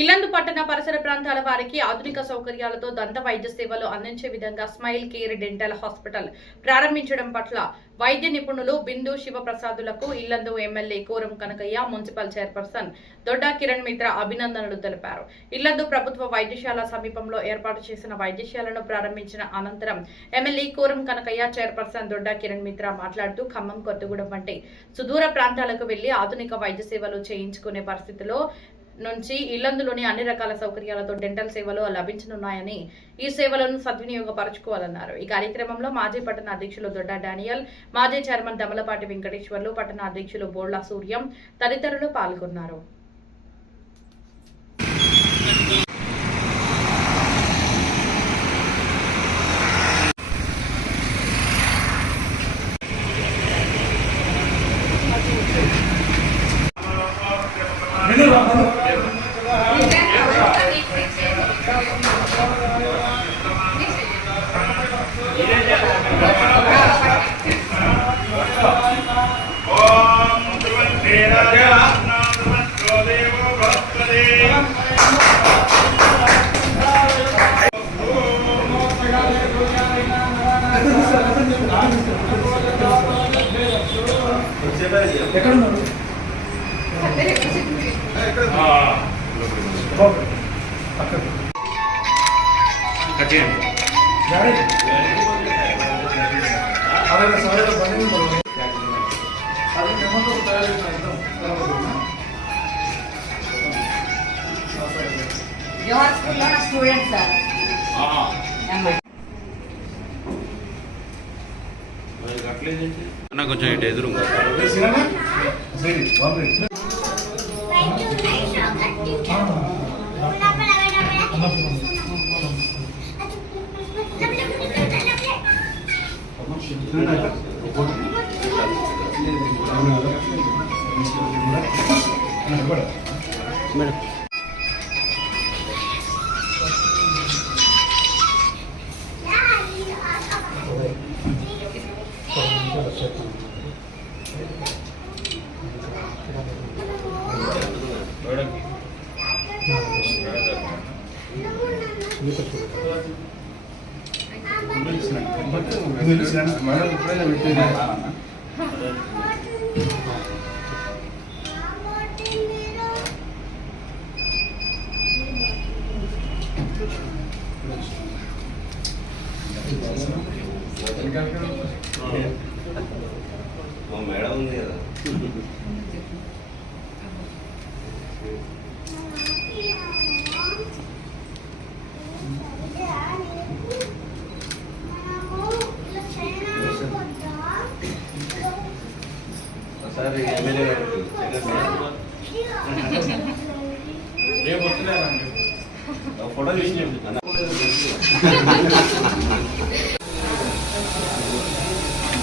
ఇల్లందు పట్టణ పరిసర ప్రాంతాల వారికి ఆధునిక సౌకర్యాలతో దంత వైద్య సేవలు అందించే విధంగా స్మైల్ కేర్ డెంటల్ హాస్పిటల్ ప్రారంభించడం పట్ల వైద్య నిపుణులు బిందు శివప్రసాదులకు Yellandu MLA Koram Kanakaiah, municipal chairperson Dodda Kiran Mitra అభినందనలు తెలిపారు. ఇల్లందు ప్రభుత్వ వైద్యశాల సమీపంలో ఏర్పాటు చేసిన వైద్యశాలను ప్రారంభించిన అనంతరం ఎమ్మెల్యే కోరం కనకయ్య, చైర్పర్సన్ దొడ్డా కిరణ్ మిత్ర మాట్లాడుతూ ఖమ్మం, కొత్తగూడెం వంటి సుదూర ప్రాంతాలకు వెళ్లి ఆధునిక వైద్య సేవలు చేయించుకునే పరిస్థితిలో నుంచి ఇల్లందులోని అన్ని రకాల సౌకర్యాలతో డెంటల్ సేవలు లభించనున్నాయని, ఈ సేవలను సద్వినియోగపరచుకోవాలన్నారు. ఈ కార్యక్రమంలో మాజీ పట్టణ అధ్యక్షులు దొడ్డా డానియల్, మాజీ చైర్మన్ దమలపాటి వెంకటేశ్వర్లు, పట్టణ అధ్యక్షులు బోళ్ల సూర్యం తదితరులు పాల్గొన్నారు. జోహార్ స్కూల్లో నా స్టూడెంట్ సార్. అన్న కొంచెం ఇటు ఎదురు మేడం. మేడం ఉంది కదా. ఒకసారి ఎమ్మెల్యే గారు ఫోటో తీసి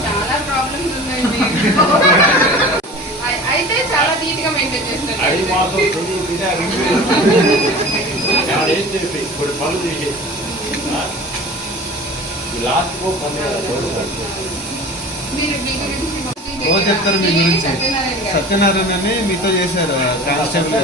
చాలా ప్రాబ్లమ్స్ ఉన్నాయండి. అయితే చాలా నీట్ గా మెయింటైన్ చేస్తారు. ఇప్పుడు పనులు తీసేసి లాస్ట్ మీరు మీ గురించి చెప్తారు. మీ గురించి సత్యనారాయణ అని మీతో చేశారు కానిస్టేబుల్.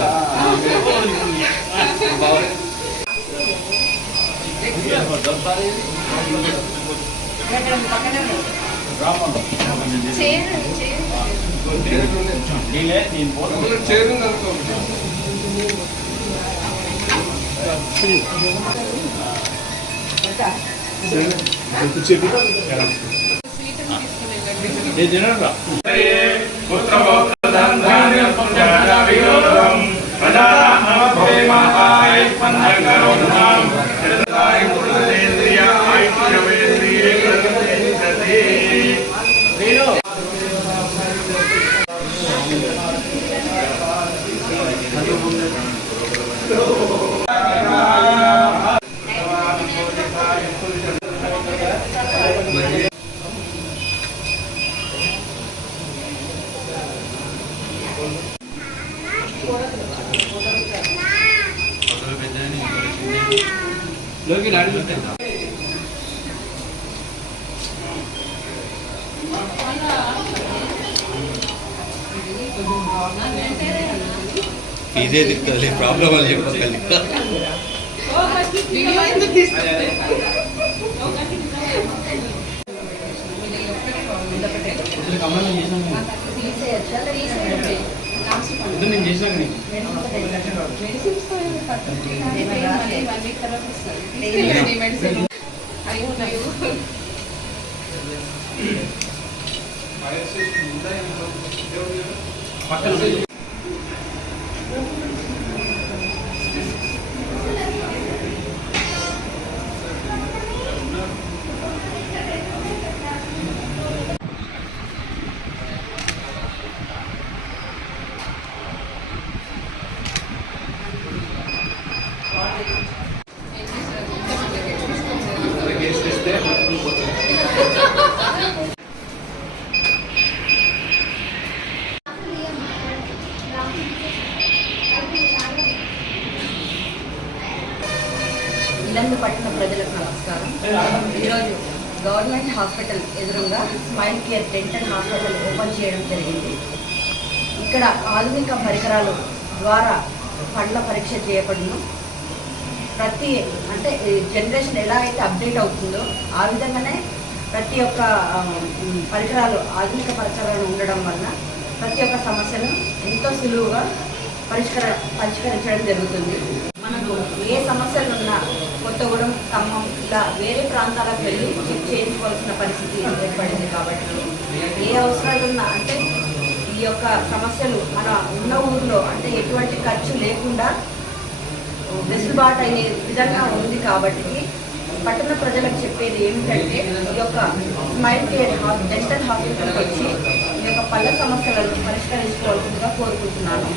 ఇదే దిక్కుతుంది ప్రాబ్లం అని చెప్పగలి వీడియో ఎందుకు తీస్తున్నారు? నేను చేసినాక మెడిసిన్ ఇల్లందు పట్టణ ప్రజలకు నమస్కారం. ఈరోజు గవర్నమెంట్ హాస్పిటల్ ఎదురుగా smile care dental hospital open చేయడం జరిగింది. ఇక్కడ ఆధునిక పరికరాలు ద్వారా పండ్ల పరీక్ష చేయబడును. అంటే జనరేషన్ ఎలా అయితే అప్డేట్ అవుతుందో ఆ విధంగానే ప్రతి ఒక్క పరికరాలు ఆధునిక పరికరాలు ఉండడం వలన ప్రతి ఒక్క సమస్యను ఎంతో సులువుగా పరిష్కరించడం జరుగుతుంది. మనకు ఏ సమస్యలు ఉన్నా కొత్తగూడెం, ఖమ్మం ఇలా వేరే ప్రాంతాలకు వెళ్ళి చెక్ చేయించుకోవాల్సిన పరిస్థితి ఏర్పడింది. కాబట్టి ఏ అవసరాలు ఉన్నా అంటే ఈ యొక్క సమస్యలు మన ఉన్న ఊరిలో అంటే ఎటువంటి ఖర్చు లేకుండా వెసులుబాటు అయ్యే విధంగా ఉంది. కాబట్టి పట్టణ ప్రజలకు చెప్పేది ఏమిటంటే ఈ యొక్క స్మైల్ కేర్ డెంటల్ హాస్పిటల్కి వచ్చి ఈ యొక్క పళ్ళ సమస్యలను పరిష్కరించుకోవాల్సిందిగా కోరుకుంటున్నాను.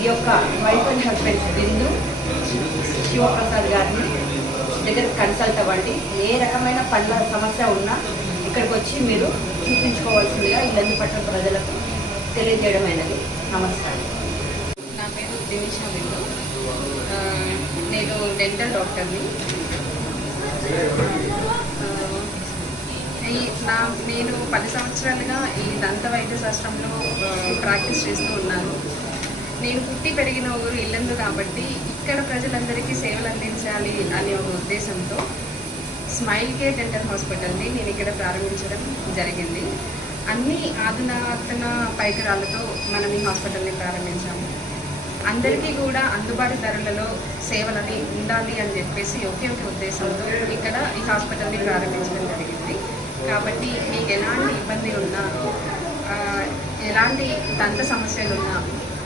ఈ యొక్క వైఫ్ అండ్ హస్బెండ్ బిందు శివప్రసాద్ గారిని దగ్గర కన్సల్ట్ అవ్వండి. ఏ రకమైన పళ్ళ సమస్య ఉన్నా ఇక్కడికి వచ్చి మీరు చూపించుకోవాల్సిందిగా ఇల్లందు పట్టణ ప్రజలకు తెలియజేయడమైనది. నమస్కారం. నా పేరు దివిషా బిందు. నేను డెంటల్ డాక్టర్ని. నేను 10 సంవత్సరాలుగా ఈ దంత వైద్య శాస్త్రంలో ప్రాక్టీస్ చేస్తూ ఉన్నాను. నేను పుట్టి పెరిగిన ఊరు ఇల్లందు కాబట్టి ఇక్కడ ప్రజలందరికీ సేవలు అందించాలి అనే ఒక ఉద్దేశంతో స్మైల్ కేర్ డెంటల్ హాస్పిటల్ని నేను ఇక్కడ ప్రారంభించడం జరిగింది. అన్ని అధునాతన పరికరాలతో మనం ఈ హాస్పిటల్ని ప్రారంభించాము. అందరికీ కూడా అందుబాటు ధరలలో సేవలని ఉండాలి అని చెప్పేసి ఒకే ఒక ఉద్దేశంతో ఇక్కడ ఈ హాస్పిటల్ని ప్రారంభించడం జరిగింది. కాబట్టి మీకు ఎలాంటి ఇబ్బంది ఉన్నా, ఎలాంటి దంత సమస్యలు ఉన్నా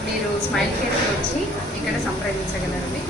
మీరు స్మైల్ కేర్కి వచ్చి ఇక్కడ సంప్రదించగలరండి.